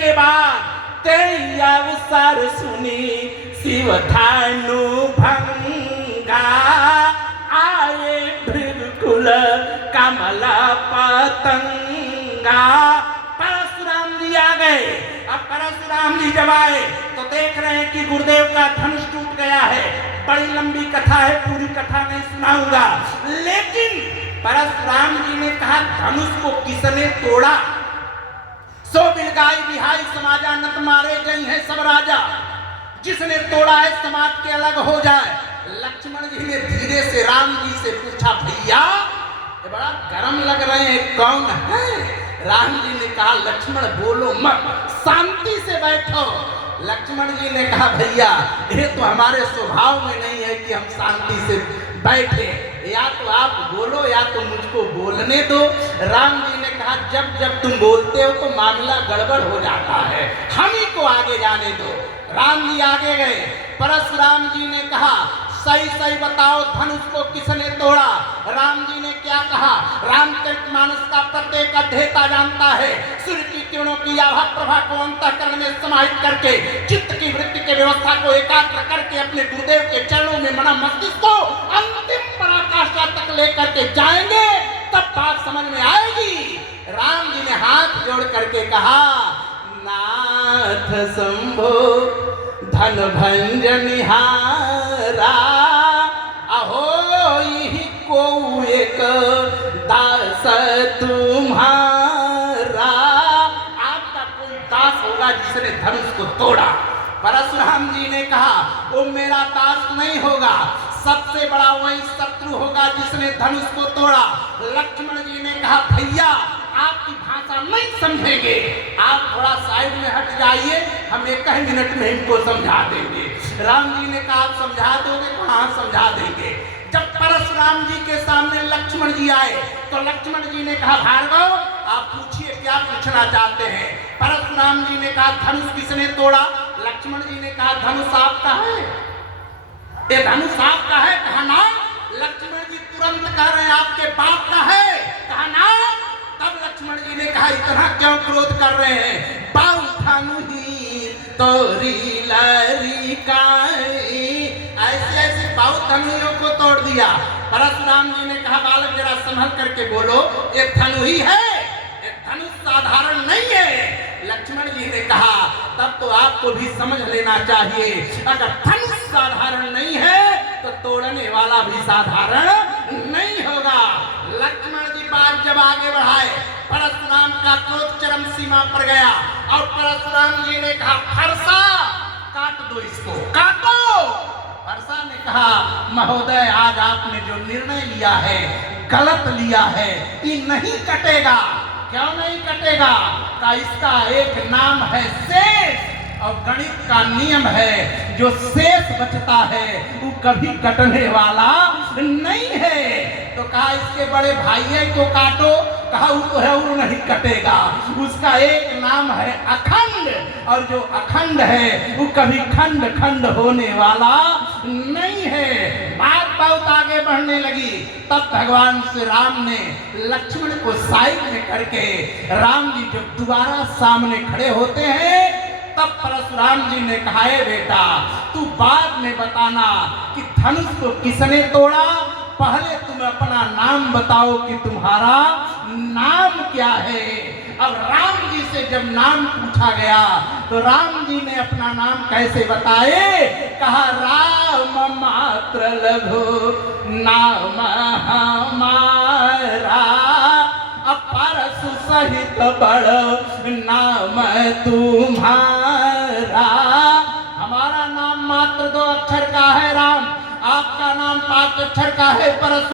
के बाद तेरी अवसर सुनी शिव धानु भंगा आए भृगुकुल कमल पतंगा। परशुराम जी आ गए। अब परशुराम जी जब आए तो देख रहे हैं कि गुरुदेव का धनुष टूट गया है। बड़ी लंबी कथा है, पूरी कथा नहीं सुनाऊंगा, लेकिन परशुराम जी ने कहा धनुष को किसने तोड़ा? सो बिलगाई बिहाई समाजा नत मारे गई है सब राजा, जिसने तोड़ा है समाज के अलग हो जाए। लक्ष्मण जी ने धीरे से राम जी से पूछा, भैया ये बड़ा गर्म लग रहे हैं, कौन है? राम जी ने कहा लक्ष्मण बोलो मत, शांति से बैठो। लक्ष्मण जी ने कहा भैया ये तो हमारे स्वभाव में नहीं है कि हम शांति से बैठे, या तो आप बोलो या तो मुझको बोलने दो। राम जी ने कहा जब जब तुम बोलते हो तो मामला गड़बड़ हो जाता है, हम ही को आगे जाने दो। राम जी आगे गए। परशुराम जी ने कहा सही सही बताओ धनुष को किसने तोड़ा? राम जी ने क्या कहा? रामचरितमानस का प्रत्येक अध्येता जानता है सूर्य की किरणों की आभा प्रभा को अंतःकरण में समाहित करके चित्त की वृत्ति के व्यवस्था को एकाग्र करके अपने गुरुदेव के चरणों में मना मस्तिष्क को अंतिम पराकाष्ठा तक लेकर के जाएंगे, तब बात समझ में आएगी। राम जी ने हाथ जोड़ करके कहा नाथ शंभो धन भंजनिहारा अहो यही को एक दास तुम्हारा। आपका कोई दास होगा जिसने धनुष को तोड़ा। परशुराम जी ने कहा वो मेरा दास नहीं होगा, सबसे बड़ा वही शत्रु होगा जिसने धनुष को तोड़ा। लक्ष्मण जी ने कहा भैया आपकी भाषा नहीं समझेंगे, आप थोड़ा साइड में हट जाइए, हम एक ही मिनट में इनको समझा देंगे। राम जी ने कहा आप समझा दोगे? तो हाँ समझा देंगे। जब परशुराम जी के सामने लक्ष्मण जी आए तो लक्ष्मण जी ने कहा भार्गव आप पूछिए क्या पूछना चाहते हैं? परशुराम जी ने कहा धनुष किसने तोड़ा? लक्ष्मण जी ने कहा धनुष आपका है। ये धनुष आपका है? कहा ना। लक्ष्मण जी तुरंत कह रहे हैं आपके बाप का है? कहा ना। तब लक्ष्मण जी ने कहा इतना क्यों क्रोध कर रहे हैं? बाऊ थानु ही तोरी लरिकाई, ऐसे ऐसे बाऊ धनुओं को तोड़ दिया। परशुराम जी ने कहा बालक जरा संभल करके बोलो, ये धनु ही है, ये धनुष साधारण नहीं है। लक्ष्मण जी ने कहा तब तो आपको भी समझ लेना चाहिए, अगर धनुष साधारण नहीं है तो तोड़ने वाला भी साधारण नहीं होगा। लक्ष्मण जी बात जब आगे बढ़ाए परशुराम का क्रोध चरम सीमा पर गया और परशुराम जी ने कहा फरसा काट दो, इसको काटो। फरसा ने कहा महोदय आज आपने जो निर्णय लिया है गलत लिया है, ये नहीं कटेगा। क्यों नहीं कटेगा? का इसका एक नाम है शेष, और गणित का नियम है जो शेष बचता है वो कभी कटने वाला नहीं है। तो कहा इसके बड़े भाई को काटो, कहा वो तो है वो नहीं कटेगा, उसका एक नाम है अखंड, और जो अखंड है वो कभी खंड खंड होने वाला नहीं है। बात बहुत आगे बढ़ने लगी। तब भगवान श्री राम ने लक्ष्मण को साइड में करके राम जी जब दोबारा सामने खड़े होते हैं तब परशुराम जी ने कहा बेटा तू बाद में बताना कि धनुष को किसने तोड़ा, पहले तुम अपना नाम बताओ कि तुम्हारा नाम क्या है। अब राम जी से जब नाम पूछा गया तो राम जी ने अपना नाम कैसे बताए? कहा राम मात्र लघु नाम हमारा, परशु सहित बड़ नाम तुम्हारा। हमारा नाम मात्र 2 अक्षर का है राम, आपका नाम 5 अक्षर का है परशु।